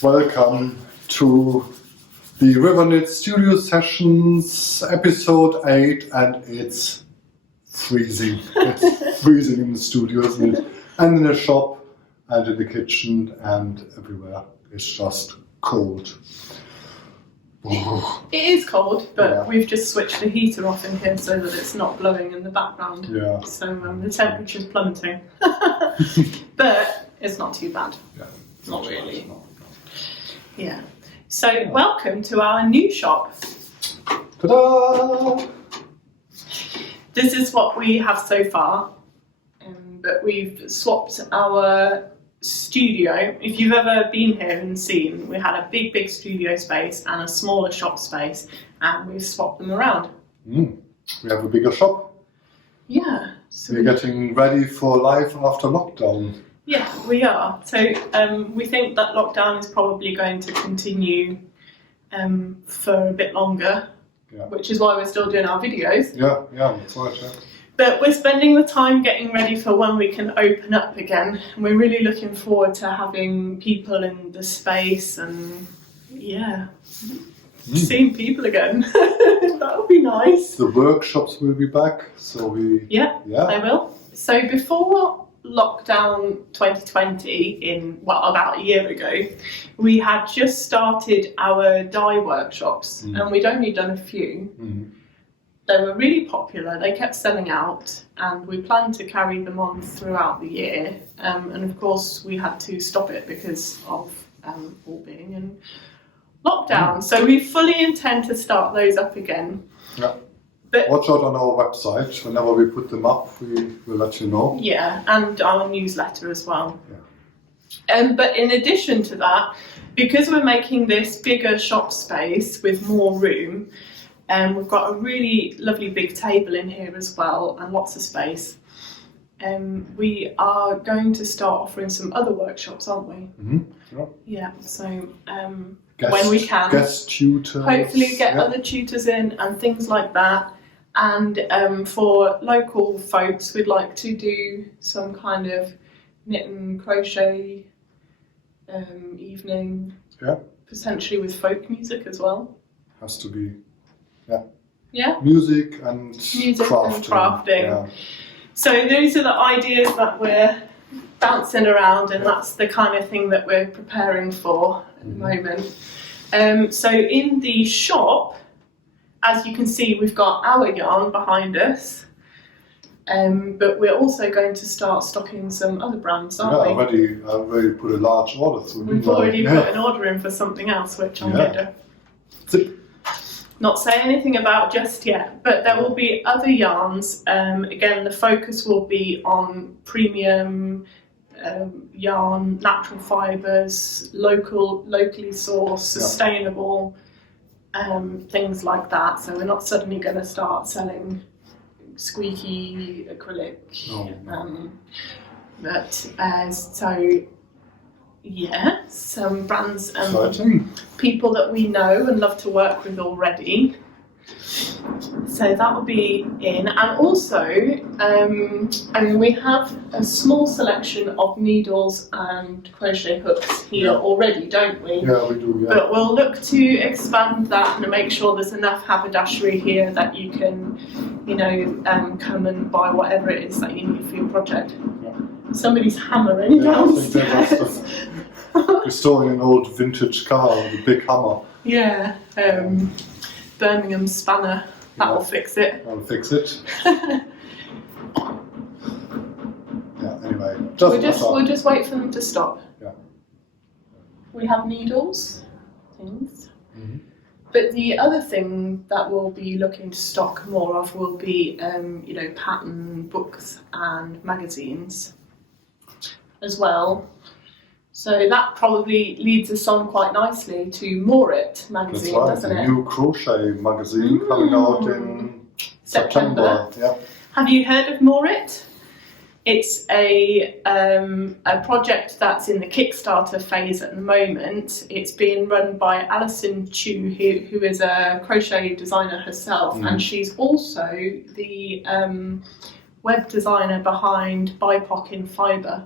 Welcome to the RiverKnits studio sessions, episode 8, and it's freezing. It's freezing in the studio, isn't it? And in the shop, and in the kitchen, and everywhere. It's just cold. It is cold, but we've just switched the heater off in here so that it's not blowing in the background. Yeah. So the temperature's plummeting. But it's not too bad. Yeah. Not really. Yeah. So welcome to our new shop. Ta-da! This is what we have so far, but we've swapped our studio. If you've ever been here and seen, we had a big studio space and a smaller shop space, and we've swapped them around. We have a bigger shop. Yeah. So we're getting ready for life after lockdown. Yeah, we are. So we think that lockdown is probably going to continue for a bit longer, which is why we're still doing our videos. Yeah, that's right. Yeah. But we're spending the time getting ready for when we can open up again. And we're really looking forward to having people in the space and, seeing people again. That would be nice. The workshops will be back, so they will. So before lockdown 2020, about a year ago, we had just started our dye workshops, and we'd only done a few. They were really popular, they kept selling out, and we planned to carry them on throughout the year, and of course we had to stop it because of all being in lockdown. So we fully intend to start those up again. Yeah. But watch out on our website. Whenever we put them up, we will let you know. Yeah, and our newsletter as well. Yeah. But in addition to that, because we're making this bigger shop space with more room, we've got a really lovely big table in here as well, and lots of space. We are going to start offering some other workshops, aren't we? Yeah. So when we can, guest tutors, hopefully get other tutors in and things like that. And for local folks, we'd like to do some kind of knit and crochet evening, potentially with folk music as well. Has to be, music and crafting. Yeah. So those are the ideas that we're bouncing around, and that's the kind of thing that we're preparing for at the moment. So in the shop, as you can see, we've got our yarn behind us, but we're also going to start stocking some other brands, aren't we? I already put a large order through. We've already put an order in for something else, which I'm going to not say anything about just yet, but there will be other yarns. Again, the focus will be on premium yarn, natural fibres, locally sourced, sustainable, things like that. So we're not suddenly going to start selling squeaky acrylic. Some brands and people that we know and love to work with already. So that will be in, and also we have a small selection of needles and crochet hooks here already, don't we? Yeah, we do. Yeah. But we'll look to expand that and make sure there's enough haberdashery here that you can, come and buy whatever it is that you need for your project. Yeah. Somebody's hammering downstairs. Restoring an old vintage car with a big hammer. Yeah. Birmingham spanner. That'll fix it. That'll fix it. Anyway. We'll just wait for them to stop. Yeah. We have needles, things. But the other thing that we'll be looking to stock more of will be, pattern books and magazines as well. So that probably leads us on quite nicely to More It magazine, doesn't it? A new crochet magazine coming out in September. Yeah. Have you heard of More It? It's a project that's in the Kickstarter phase at the moment. It's being run by Alison Chu, who is a crochet designer herself, and she's also the web designer behind BIPOC in Fibre.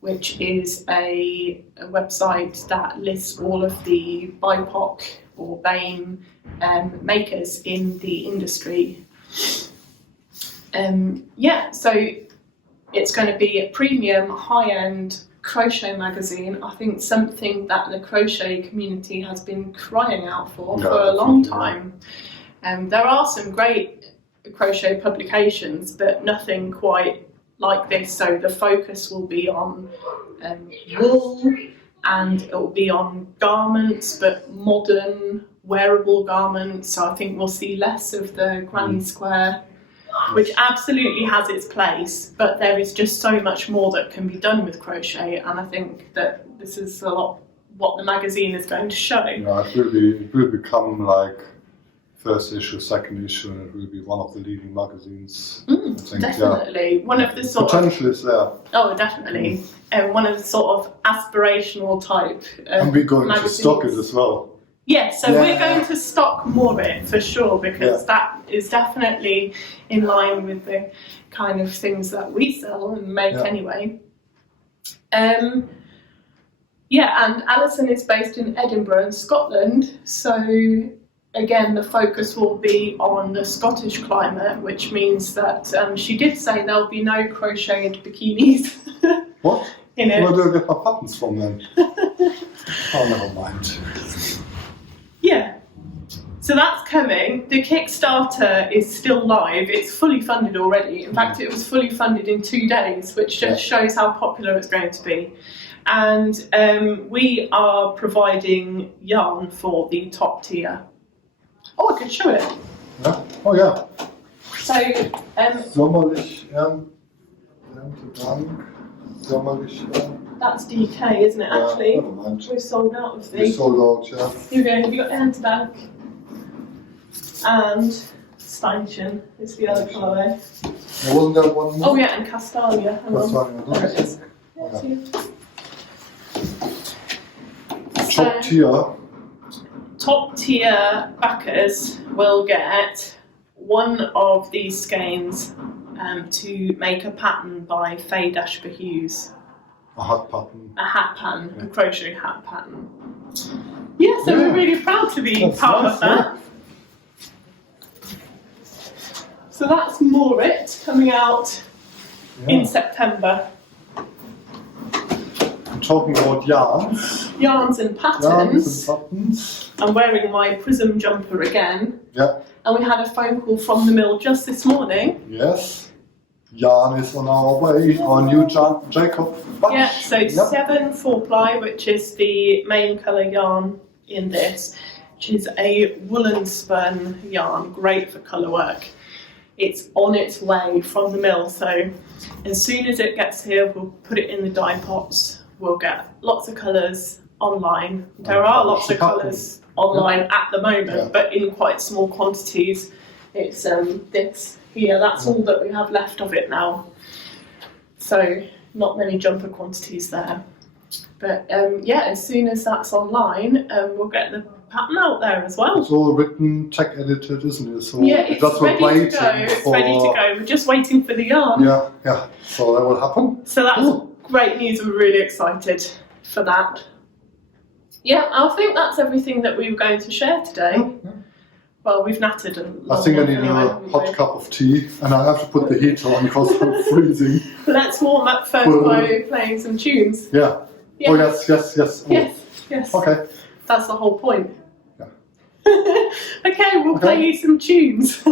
which is a website that lists all of the BIPOC or BAME makers in the industry. So it's going to be a premium, high-end crochet magazine. I think something that the crochet community has been crying out for a long time. There are some great crochet publications, but nothing quite like this. So the focus will be on wool, and it will be on garments, but modern wearable garments. So I think we'll see less of the granny square, which absolutely has its place, but there is just so much more that can be done with crochet, and I think that this is a lot what the magazine is going to show. Yeah, it will become like first issue, second issue, and it will be one of the leading magazines. I think, definitely. One of the sort potential is there. Oh, definitely. And one of the sort of aspirational type and we're going magazines. to stock it as well. Yeah, so we're going to stock more it for sure, because that is definitely in line with the kind of things that we sell and make anyway. And Alison is based in Edinburgh in Scotland, so again the focus will be on the Scottish climate, which means that she did say there'll be no crocheted bikinis. What? Where do I get my buttons from then? Oh, never mind. Yeah, so that's coming. The Kickstarter is still live. It's fully funded already. In fact, it was fully funded in 2 days, which just shows how popular it's going to be. And we are providing yarn for the top tier. Oh, I could show it. Yeah. Oh, yeah. So, Sommerlich Erntedank. Sommerlich that's DK, isn't it, actually? Never mind. We've sold out of the... We sold out, yeah. Here we go. Have you got Erntedank? And Steinchen is the other colour. There wasn't there one more? Oh yeah, and Castalia. Castalia, there it is. Top tier. Top tier backers will get one of these skeins to make a pattern by Faye Dashper Hughes. A hat pattern. A hat pattern, a crochet hat pattern. Yeah, so we're really proud to be part of that. So that's More It coming out in September. I'm talking about yarns. Yarns and patterns. Yarns and patterns. I'm wearing my Prism jumper again. Yeah. And we had a phone call from the mill just this morning. Yes. Yarn is on our way. Our new Jacob bunch. Yeah, so 7 4-ply, which is the main colour yarn in this, which is a woolen spun yarn, great for colour work. It's on its way from the mill, so as soon as it gets here, we'll put it in the dye pots. We'll get lots of colours online. There are lots of colours online at the moment, but in quite small quantities. It's this here, that's all that we have left of it now. So not many jumper quantities there. But as soon as that's online, we'll get the pattern out there as well. It's all written, tech edited, isn't it? So it's ready to go. It's ready to go. We're just waiting for the yarn. Yeah. So that will happen. So that's great news. We're really excited for that. Yeah, I think that's everything that we were going to share today. Yeah. Well, we've nattered I think I need a hot cup of tea, and I have to put the heater on because I'm freezing. Let's warm up first by playing some tunes. Yeah. Oh, yes. Oh. Yes. Okay. That's the whole point. Yeah. Okay, we'll play you some tunes.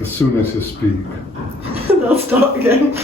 As soon as you speak. They'll start again.